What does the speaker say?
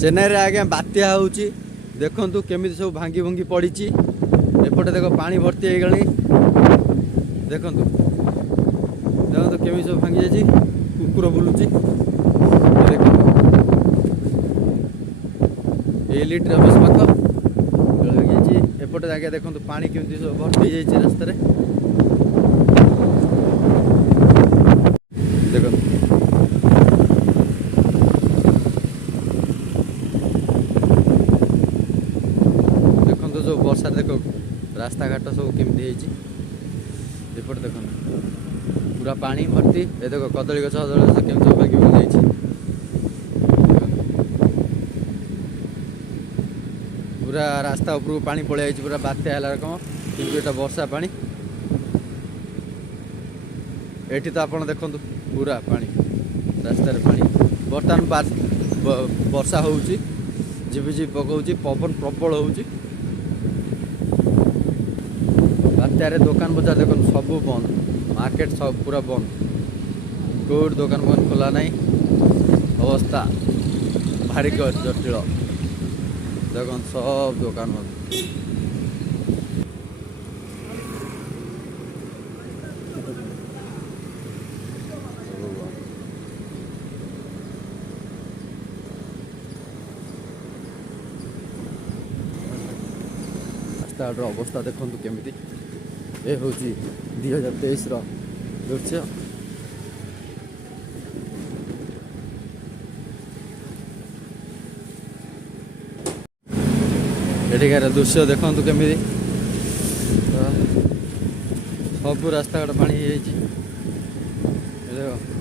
चेन्नई रे आज्ञा बात्या होउची देखंतु केमिति सब भांगी भंगी पड़ीची एपटे देखो पानी भर्ती हो गलानी देखंतु देखंतु केमिति सब भांगी जायची कुकुर बुलुची देखंतु ए लिटर बस पाख भांगी जायची एपटे आज्ञा देखंतु पानी केमिति सब भर्ती हो जायची रास्ता रे देखंतु जो वर्षा देखो रास्ता घाट सब केमती एपट देख पूरा पानी भर्ती ए देखो कदली गछ केमती सब बाकी बन जाइए पूरा रास्ता उपरକୁ पानी पड़े जाइए पूरा बात्या है रकम किंतु एटा वर्षा पानी एठी तो आपण देखंतु पूरा पानी रास्ता रे पानी बर्तमान वर्षा होउची झिपि झिपि पकाउची पवन प्रबल होउची बात्यारे दुकान बजार देखो सब बंद मार्केट सब पूरा बंद कोड दुकान बंद खोला नहीं अवस्था भारी जटिल देख सब दुकान बंद रास्ता अवस्था देखु केमिति ए हूँ 2023 दृश्य एठिकार दृश्य देखु केमिति सब रास्ता घाट पानी देख